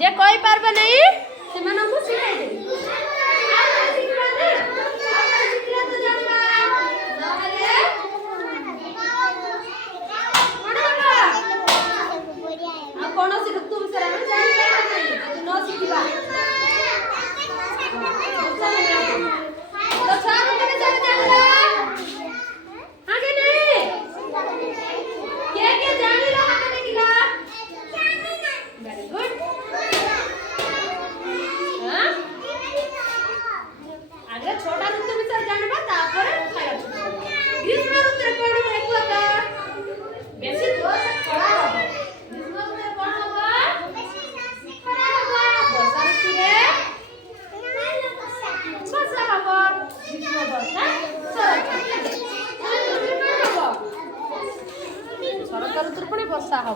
जे कोई पारबे नहीं से मन को सिखाई दे कौन सी ऋतु विषय में जान न शिखिबा तो चार ऋतु विषय में जानला आगे नहीं के जानिला हाथ देखिला वेरी गुड हां आगे छोटा ऋतु विषय जानबा तापर ग्रीष्म ऋतु रे कोन हेकुआ का बेसी दोष खरा हो ग्रीष्म ऋतु रे कोन हो बेसी खरा हो वर्षा ऋतु रे वर्षा हो ग्रीष्म वर्षा शरत ऋतु पुणी वर्षा हो।